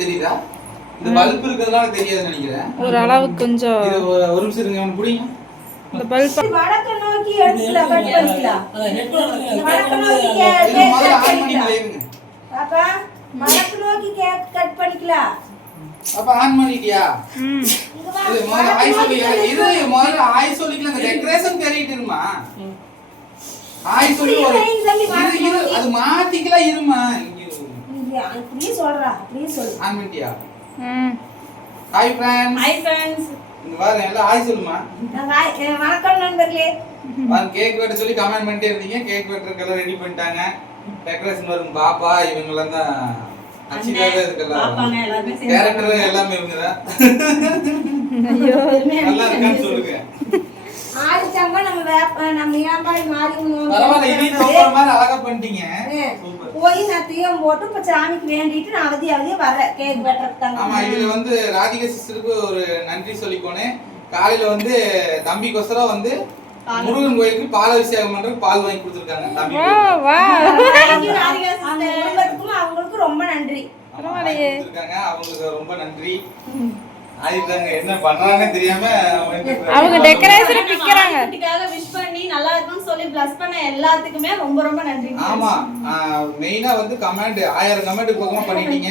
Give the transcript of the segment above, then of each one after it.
தெரியுதா? இந்த பல்ப் இருக்கிறதுனால தெரியாதுன்னு நினைக்கிறேன். ஒரு அளவுக்கு கொஞ்சம் இது ஒரு நிமிஷம் இருங்க அவனுக்கு பிடிங்க இந்த பல்ப் வடக்கு நோக்கி எடுத்துக்கலாம் கட் பண்ணிக்கலாம். வடக்கு நோக்கி இது கேக் முதல்ல கட் பாப்பா வடக்கு நோக்கி பண்ணிக்கலாம். அப்ப ஆன் பண்ணிட்டியா? இது முதல்ல ஆய் சொல்லி இது முதல்ல ஆய் சொல்லிக்கலாம். அந்த டெக்கரேஷன் தெரியிட்டு ஆய் சொல்லி அது மாத்திக்கலாம் இருமா. அப்படியே சொல்றா அப்படியே சொல்லு. ஆன் பண்ணிட்டியா? ம். ஹாய் ஃப்ரெண்ட்ஸ் ஹாய் ஃப்ரெண்ட்ஸ் இங்க பாரு எல்லாம் ஹாய் சொல்லுமா. வணக்கம் நண்பர்களே. கேக் வெட்ட சொல்லி கமெண்ட் பண்ணிட்டே இருந்தீங்க. கேக் வெட்டுறதுக்கெல்லாம் ரெடி பண்ணிட்டாங்க. டெக்கரேஷன் வரும் பாப்பா இவங்கெல்லாம் தான் அச்சிக்காக இதுக்கெல்லாம் பாப்பாங்க எல்லாருமே சேர்ந்து கேரக்டர் எல்லாமே இவங்க தான். நல்லா இருக்கான்னு சொல்லுங்க. நம்ம மாறி அழகா பண்ணிட்டீங்க. சூப்பர். போய் நான் தீயம் போட்டு இப்ப சாமிக்கு வேண்டிட்டு நான் அவதி அவதியா வர்றேன். கேக் வெட்டுறதுக்கு ஆமா இதுல வந்து ராதிகா சிஸ்டருக்கு ஒரு நன்றி சொல்லிக்கோனே காலையில வந்து தம்பிக்கொசரம் வந்து முருகன் கோயிலுக்கு பால் அபிஷேகம் பண்றதுக்கு பால் வாங்கி கொடுத்துருக்காங்க தம்பி அவங்களுக்கும் ரொம்ப நன்றி. அவங்களுக்கு ரொம்ப நன்றி. என்ன பண்றாங்கன்னு தெரியாம அவங்க அவங்க டெக்கரேஷன் பிக்கிறாங்க குட்டிக்காக விஷ் பண்ணி நல்லா இருக்கும்னு சொல்லி ப்ளஸ் பண்ண எல்லாத்துக்குமே ரொம்ப ரொம்ப நன்றி ஆமா. மெயினா வந்து கமெண்ட் ஆயிரம் கமெண்ட் பக்கமா பண்ணிட்டீங்க.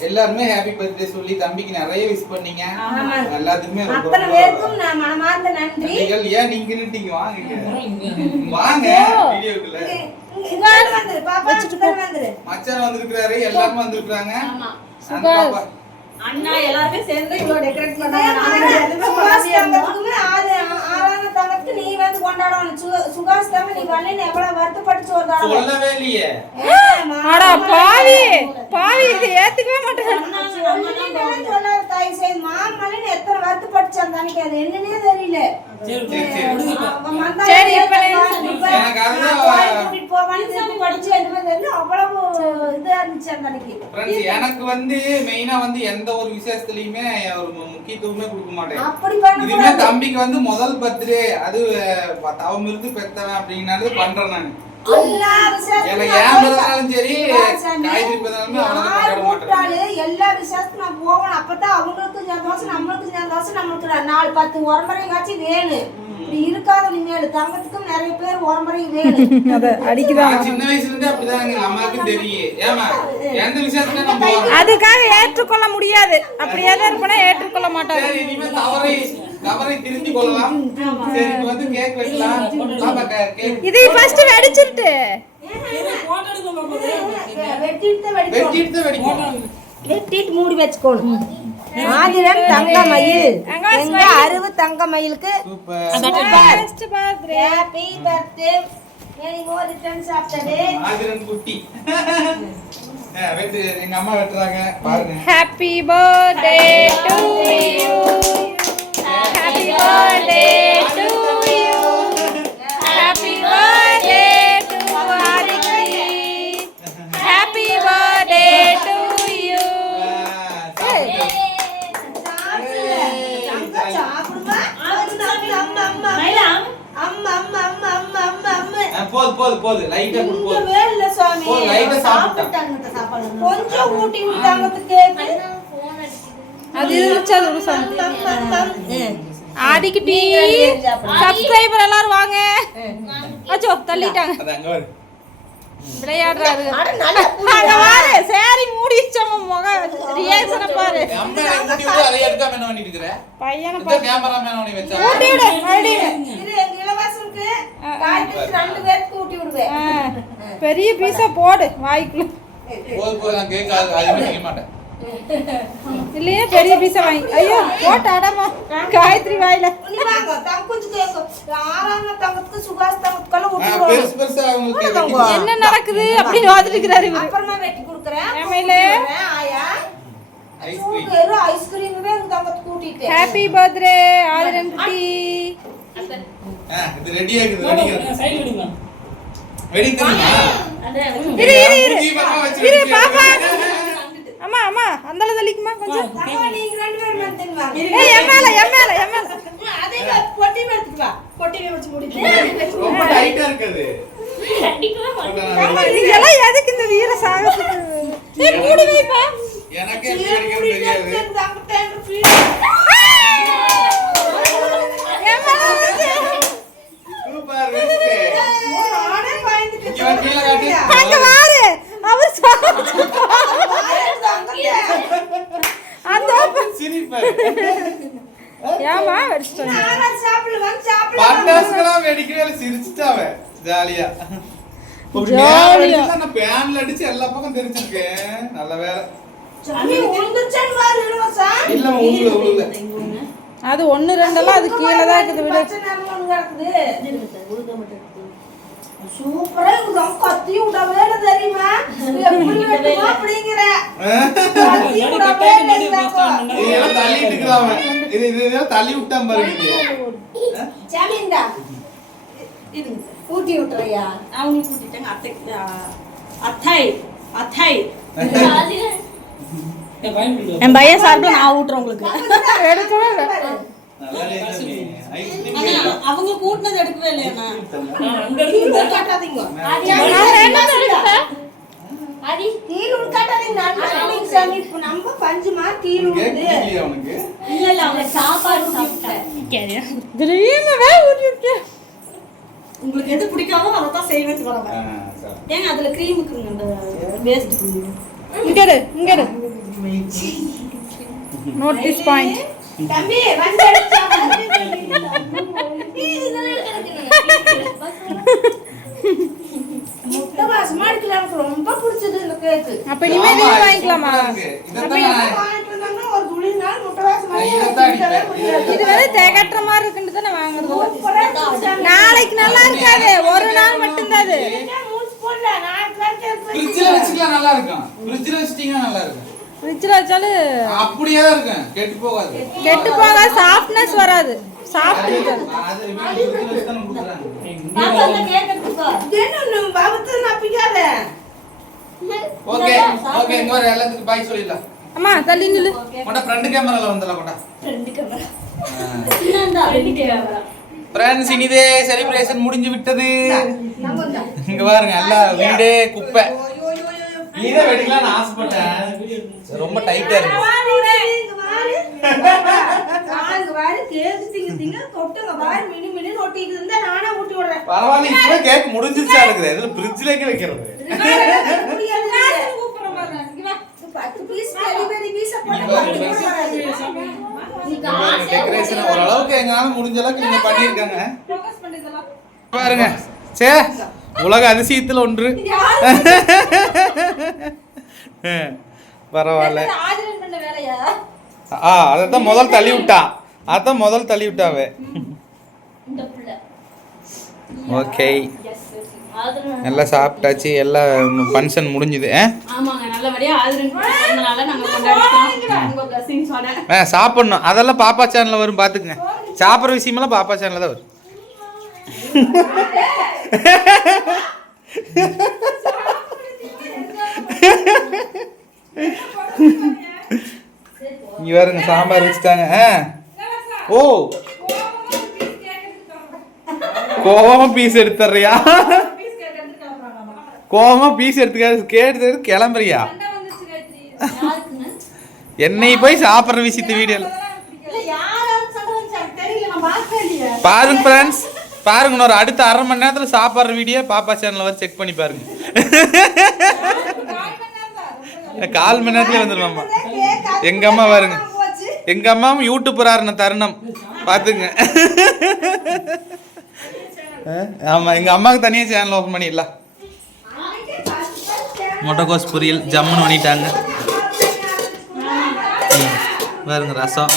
எல்லாருமே ஹாப்பி பர்த்டே சொல்லி தம்பிக்கு நிறைய விஷ் பண்ணீங்க. எல்லாத்துக்குமே ரொம்ப அத்தனை ரொம்ப பேருக்கும் நான் மனமார்ந்த நன்றி. நன்றிகள் ஏன் நீங்க வாங்க. வாங்க. வீடியோக்குள்ள. வந்துரு. பாப்பா வந்துரு. மச்சான் எல்லாரும் வந்திருக்காங்க ஆமா. அண்ணா எல்லாருமே சேர்ந்து இவ்வளவு டெக்கரேட் பண்ணாங்க ஆறு- ஆறான தங்கத்துக்கு நீ வந்து கொண்டாடணும். சுகாஸ் தங்க நீ வரலன்னு எவ்வளவு வருத்தப்பட்டு சோறு தரணும். சொல்லவே இல்லையே. ஏம்மா, அடா பாவி. பாவி இதை ஏத்துக்கவே மாட்டேன் சொல்லாத தாய் செய்து. எத்தனை வருத்தப்பட்டுச்சு அந்த அன்னைக்கு, அது என்னன்னே தெரியல. சரி சரி அவன் வந்தா சரி, இப்ப ஏன் இப்ப எனக்கு அதுதான் நான் கோயில் கூட்டிட்டு போவான்னு திருப்பி படிச்சு எதுவுமே தெரியல. அவ்வளவு இதா இருந்துச்சு அந்த அன்னைக்கு. ஃப்ரெண்ட்ஸ் எனக்கு வந்து மெயினா வந்து எந்த ஒரு விசேஷத்துலயுமே ஒரு முக்கியத்துவமே கொடுக்க மாட்டேன் அப்படி இதுவே. தம்பிக்கு வந்து முதல் பர்த்டே அது தவம் இருந்து பெத்தவன் அப்படின்னாலே பண்றேன் நான் எல்லா பிறந்தாலும் சரி காய்கறி விசேஷத்துக்கும் நான் போகணும். அப்பதான் அவங்களுக்கும் சந்தோஷம் நம்மளுக்கும் சந்தோஷம் நம்மளுக்கு நாலு பத்து உரம்பரைங்காச்சும் வேணும் இப்படி இருக்காத இனிமேல். தங்கத்துக்கும் நிறைய பேர் உரம்பரை வேணும் அத அடிக்குதான் சின்ன வயசுல இருந்தே அம்மாவுக்கும் தெரியும். ஏமா எந்த விஷயத்துல நம்ம போறோம் அதுக்காக ஏற்றுக்கொள்ள முடியாது. அப்படியே தான் இருப்பனா? ஏற்றுக்கொள்ள மாட்டாங்க. இனிமே தவறை தவறை திருத்தி கொள்ளலாம். சரி இப்ப வந்து கேக் வெட்டலாம். பாப்பா கே- கேக் இதை ஃபர்ஸ்ட் வெட்டிட்டு வெட்டிட்டு வெடிக்கும் வெட்டிட்டு மூடி வச்சுக்கணும். ஆதிரன் தங்க மயில் எங்க அருவு தங்க மயிலுக்கு super first birthday happy birthday any more return சாப்பிட்டது ஆதிரன் குட்டி. ஆ, வெட்டு எங்க அம்மா வெட்டுறாங்க. பாருங்க. Happy birthday to you happy birthday to போது லைட்டா கொடு போது இல்ல போது லைட்டா சாப்பிட்டான். கொஞ்சம் ஊட்டி விட்டாங்க அது இருந்துச்சு அது ஒரு சம். ஆதிக்கிட்டி சப்ஸ்கிரைபர் எல்லாரும் வாங்க. அச்சோ தள்ளிட்டாங்க. விளையாடுறாரு. சாரி முகம். ரியாக்ஷனை பாரு. பையனை வச்சா. பெரிய பீஸா போடு வாய்க்குள்ள. இல்லையே பெரிய பீஸா வாங்கி ஐயோ போட்டு அடமா. காயத்ரி வாயில. என்ன நடக்குது அப்படின்னு பார்த்துட்டு இருக்கிறாரு ஹாப்பி பர்த்டே ஆதிரன் குட்டி இது ரெடி ஆகுது வெடிக்கிறது வெடி தெரியுமா இரு இரு இரு. ஊட்டி பக்கமா வச்சு இரு வெடிக்கிறது. பாப்பா. அம்மா அம்மா அந்த தள்ளிக்குமா கொஞ்சம்? நீங்க ரெண்டு பேரும் தின்னுவாங்க. ஏய் என் மேல என் மேல என் மேல. அதே பொட்டியும் எடுத்துட்டு வா. பொட்டியை வச்சு முடிச்சு ரொம்ப டைட்டா இருக்குது. இதெல்லாம் எதுக்கு இந்த வீர சாகசத்துக்கு? ஏய், மூடி வைப்பா எனக்கே எப்படி சூப்பர் வெடிச்சு. நானே பயந்துட்டு இங்க வந்து கீழே காட்டு. அங்க வாரு அவர் சாகசம் அந்த சிரிப்பு. ஏமா வெடிச்சிட்டாங்க பட்டாசுக்கெல்லாம் வெடிக்கவே சிரிச்சுட்டாவ. ஜாலியா. நான் பேன்ல அடிச்சு எல்லா பக்கம் தெரிஞ்சிருக்கேன். நல்ல வேலை. அது ஒண்ணு ரெண்டெல்லாம் அது கீழே தான் இருக்குது விடு பச்சை நிறமா ஒண்ணு கிடக்குது. சூப்பரா. அவன் கத்தி விடவே இல்லை தெரியுமா? எப்படி வெட்டுமா அப்படிங்கிற. கத்தி விடவே இல்லை இந்தாக்கோ. இதெல்லாம் தள்ளிட்டு இருக்கிறான் அவன். இது இது இதெல்லாம் தள்ளி விட்டான் பாருங்க இது. சாமி இந்தா. இருங்க. ஊட்டி விட்டுறியா அவங்களுக்கு கூட்டிட்டாங்க அத்தை அத்தை அத்தை என் பையன் சார்பில் நான் ஊட்டுறேன் உங்களுக்கு எடுக்கவே அவங்க கூட்டினது எடுக்கவே இல்லையா கீழ் காட்டாதீங்க கீழ் காட்டாதீங்க சாமி நம்ம பஞ்சுமா கீழ் கேக் இல்ல இல்ல அவங்க சாப்பாடு சாப்பிட்டேன் திடீர்னுவே ஊட்டி உங்களுக்கு எது பிடிக்காதோ அதை தான் செய்வேன் வராங்க ஏங்க அதுல க்ரீம் இருக்குங்க அந்த வேஸ்ட் இங்க இரு இங்க இரு. நோட்டீஸ் பாயிண்ட் தம்பி வந்து ரொம்ப பிடிச்சது இந்த கேக்கு அப்ப இனிமே நீ வாங்கிக்கலாமா? ஒரு துளி நாள் முட்டை வாசமா. இது வந்து திகட்டுற மாதிரி இருக்குன்னு தான் வாங்குறது. நாளைக்கு நல்லா இருக்காது. ஒரு நாள் மட்டும்தான் அது தான் ஃப்ரிட்ஜ்ல வச்சுக்கலாம் நல்லா இருக்கும். ஃப்ரிட்ஜ்ல வச்சிட்டீங்கன்னா நல்லா இருக்கும். ஃப்ரிட்ஜில் வச்சாலும் அப்படியே தான் இருக்கும் கெட்டு போகாது. கெட்டு போக சாஃப்ட்னஸ் வராது. சாஃப்ட் நப்பிக்காத ஓகே ஓகே இங்க வர எல்லாத்துக்கும் பாய் சொல்லிடலாம். அம்மா தள்ளி நில்லு. கொண்டா ஃப்ரண்ட் கேமரால வந்துடலாம் கொண்டா. ரெண்டு கேமரா ரெண்டு கேமரா ஃப்ரெண்ட்ஸ் இனிதே செலிப்ரேஷன் முடிஞ்சு விட்டது. இங்க பாருங்க எல்லாம் வீடே குப்பை. நீதே வெடிக்கலாம்னு ஆசைப்பட்டேன். ரொம்ப டைட்டா இருக்கு. பரவாயில்ல கேக் முடிஞ்சிருச்சா இருக்குது இதுல ஃப்ரிட்ஜ்ல எங்க வைக்கிறது. டெக்கரேஷன் ஓரளவுக்கு எங்களால முடிஞ்ச அளவுக்கு நீங்க பண்ணிருக்காங்க பாருங்க. சே உலக அதிசயத்துல ஒன்று. பரவாயில்ல. ஆ அதான் முதல் தள்ளி விட்டான் அதான் முதல் தள்ளி விட்டாவே இந்த பிள்ளை. ஓகே. எல்லாம் சாப்பிட்டாச்சு. எல்லாம் ஃபங்க்ஷன் முடிஞ்சுது ஆ? சாப்பிடணும். அதெல்லாம் பாப்பா சேனல்ல வரும் பாத்துக்குங்க. சாப்பிட்ற விஷயமெல்லாம் பாப்பா சேனல்ல தான் வரும். இங்கே பாருங்க சாம்பார் வச்சுட்டாங்க. ஆ. ஓ. கோவமாக பீஸ் எடுத்துறியா கோவமாக பீஸ் எடுத்துக்க கேட்டு கிளம்புறியா? என்னை போய் சாப்பிட்ற விஷயத்து வீடியோவில் பாருங்க ஃப்ரெண்ட்ஸ் பாருங்க இன்னொரு அடுத்த அரை மணி நேரத்தில் சாப்பிட்ற வீடியோ பாப்பா சேனலில் வச்சு செக் பண்ணி பாருங்க. கால் மணி நேரத்துல வந்துருமாம்மா கேக் அது எங்க அம்மா பாருங்க. போச்சு. எங்க அம்மாவும் யூடியூபராருன தருணம். பாத்துங்க. அஹ், ஆமா எங்க அம்மாவுக்கு தனியா சேனல் ஓபன் பண்ணிடலாம். முட்டைக்கோஸ் பொரியல் ஜம்முன்னு பண்ணிட்டாங்க. பாருங்க ரசம்.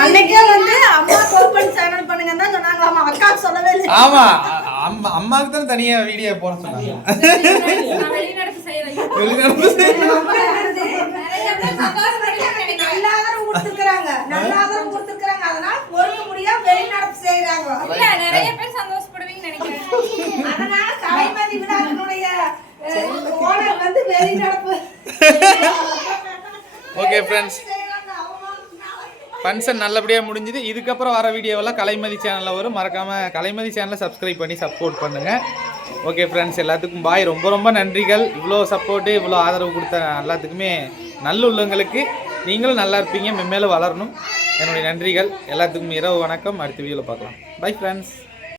அன்னைக்கே வந்து அம்மா ஓப்பன் சேனல் பண்ணுங்கன்னா சொன்னாங்க ஆமா அக்காக்கு சொல்லவே இல்லை ஆமா. அம்மா அம்மாவுக்கு தான் தனியா வீடியோ போட சொன்னாங்க. நிறைய பேர் சந்தோஷப்படுவீங்கன்னு நினைக்கிறேன். அதனால கலைமதி விழாவினுடைய owner வந்து வெளிநடப்பு. ஓகே ஃப்ரெண்ட்ஸ் ஃபங்க்ஷன் நல்லபடியாக முடிஞ்சுது. இதுக்கப்புறம் வர வீடியோவெல்லாம் கலைமதி சேனலில் வரும். மறக்காமல் கலைமதி சேனலை சப்ஸ்கிரைப் பண்ணி சப்போர்ட் பண்ணுங்கள் ஓகே ஃப்ரெண்ட்ஸ் எல்லாத்துக்கும் பாய் ரொம்ப ரொம்ப நன்றிகள். இவ்வளோ சப்போர்ட்டு இவ்வளோ ஆதரவு கொடுத்த எல்லாத்துக்குமே நல்ல உள்ளவங்களுக்கு நீங்களும் நல்லா இருப்பீங்க. மென்மேலும் வளரணும். என்னுடைய நன்றிகள். எல்லாத்துக்கும் இரவு வணக்கம். அடுத்த வீடியோவில் பார்க்கலாம். Bye friends